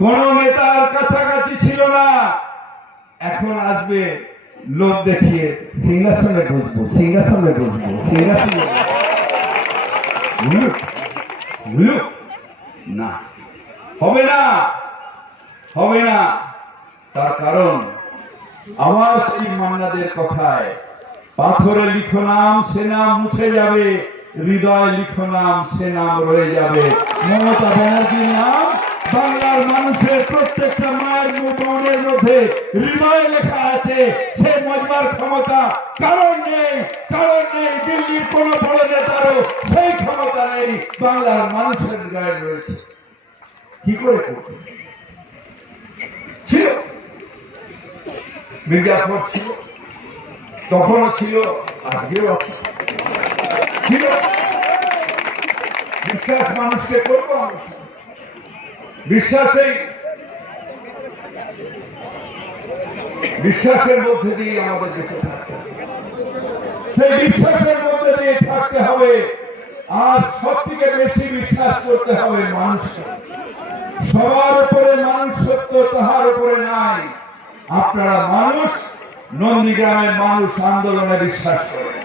কোন নেতার কাছাকাছি ছিল না। এখন আসবে, লোক দেখিয়ে সিংহাসনে বসবো সিংহাসনে বসবো, সিংহাসনে? না, হবে না হবে না। তার কারণ, আবার সেই মান্নাদের কথায়, পাথরে লিখো নাম, সে নাম মুছে যাবে, হৃদয় লিখো নাম, সে নাম রয়ে যাবে। মমতা ব্যানার্জির নাম বাংলার মানুষের প্রত্যেকটা মায়ের মনের মধ্যে হৃদয়ে লেখা আছে, সে মজবার ক্ষমতা কারণ নেই কারণ নেই, দিল্লির কোন বড় নেতারও সেই ক্ষমতা নেই, বাংলার মানুষের গায়ে রয়েছে। কি করে ছিল। মির্জাফর ছিল, তখনও ছিল, আজকেও আছে। ছিল। বিশ্বাস মানুষকে করব মানুষ বিশ্বাসেই, বিশ্বাসের মধ্যে দিয়ে আমাদের বেঁচে থাকতে। সেই বিশ্বাসের মধ্যে দিয়ে থাকতে হবে, আর সব থেকে বেশি বিশ্বাস করতে হবে মানুষকে। সবার উপরে মানুষ সত্য, তাহার উপরে নাই। আপনারা মানুষ, নন্দীগ্রামের মানুষ আন্দোলনে বিশ্বাস করে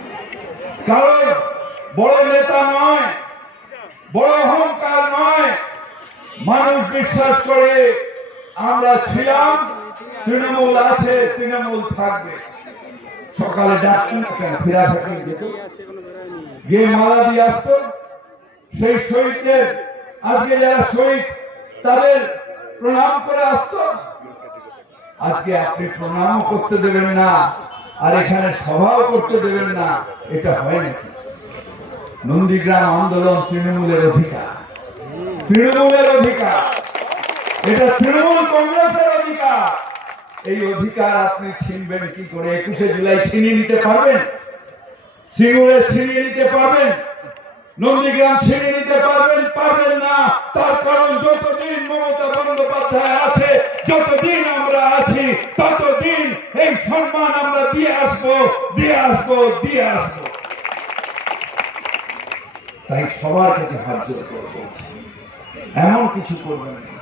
কারণ বড় নেতা নয়, বড় অহংকার বিশ্বাস করে আমরা ছিলাম, তৃণমূল আছে, তৃণমূল থাকবে। সকালে ডাক্তার যে মালা দিয়ে আসতো, সেই শহীদদের, আজকে যারা শহীদ, তাদের প্রণাম করে আসতো। আজকে আপনি প্রণাম করতে দেবেন না, আর এখানে সভাও করতে দেবেন না, এটা হয় নাকি? নন্দীগ্রাম আন্দোলন তৃণমূলের অধিকার। তৃণমূলের অধিকার। এটা তৃণমূল কংগ্রেসের অধিকার। এই অধিকার আপনি ছিনবেন কি করে? একুশে জুলাই ছিনিয়ে নিতে পারবেন? সিঙ্গুরে ছিনিয়ে নিতে পারবেন? নন্দীগ্রাম ছিনিয়ে নিতে পারবেন? পারবেন না। তার কারণ যতদিন মমতা বন্দ্যোপাধ্যায় আছে, যতদিন আমরা আছি, ততদিন এই সম্মান আমরা দিয়ে আসব দিয়ে আসব দিয়ে আসব। তাই সবার কাছে হাত জোর করে এমন কিছু করবেন না।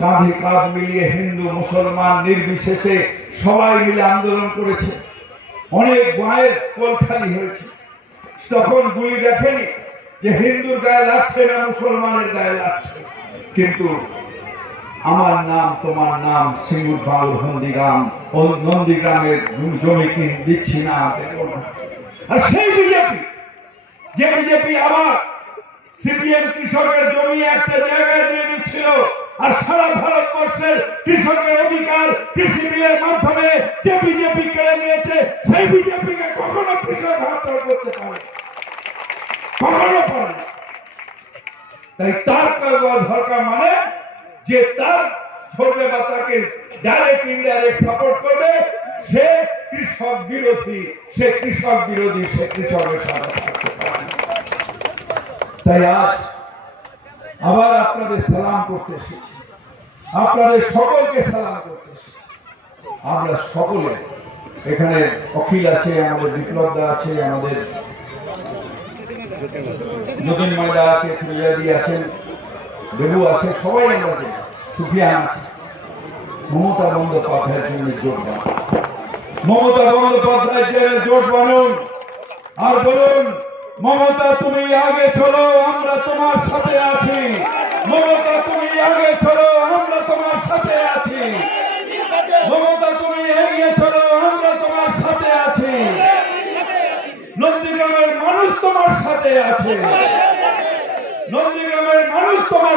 কাঁধে কাঁধ মিলিয়ে হিন্দু, মুসলমান নির্বিশেষে সবাই মিলে আন্দোলন করেছে। অনেক মায়ের কোল খালি হয়েছে। তখন গুলি দেখেনি যে হিন্দুর গায়ে লাগছে না, মুসলমানের গায়ে লাগছে। কিন্তু আমার নাম, তোমার নাম, সিঙ্গুর বাউল নন্দীগ্রাম ও নন্দীগ্রামের জমি কিন দিচ্ছি না। আর সেই বিজেপি, যে বিজেপি আবার সিপিএম কৃষকের জমি একটা জায়গায় দিয়ে দিচ্ছিল আর সারা ভারতবর্ষের কৃষকের অধিকার কৃষি বিলের মাধ্যমে যে বিজেপি কেড়ে নিয়েছে, সেই বিজেপিকে কখনো কৃষক হাতড় করতে পারে কখনো পারে তাই তার দরকার মানে যে তার ধরবে বা তাকে ডাইরেক্ট ইনডাইরেক্ট সাপোর্ট করবে, সে কৃষক বিরোধী, সে কৃষক বিরোধী, সে কৃষকের সাথে থাকতে পারে তাই আজ আবার আপনাদের সালাম করতে এসেছি। আপনাদের সকলকে সালাম করতে এসেছি। আমরা সকলে এখানে অখিল আছে, আমাদের বিপ্লব দা আছে, আমাদের নতুন ময়দা আছে ফুলিয়াদি আছেন, বেবু আছে, সবাই আমাদের সুফিয়ান আছে। মমতা বন্দ্যোপাধ্যায়ের জন্য জোট বানান। মমতা বন্দ্যোপাধ্যায়ের জন্য জোট বানুন। আর বলুন মমতা, তুমি আগে চলো, আমরা তোমার সাথে আছি। মমতা, তুমি আগে চলো, আমরা তোমার সাথে আছি। মমতা, তুমি এগিয়ে চলো, আমরা তোমার সাথে আছি। নন্দীগ্রামের মানুষ তোমার সাথে আছে। নন্দীগ্রামের মানুষ তোমার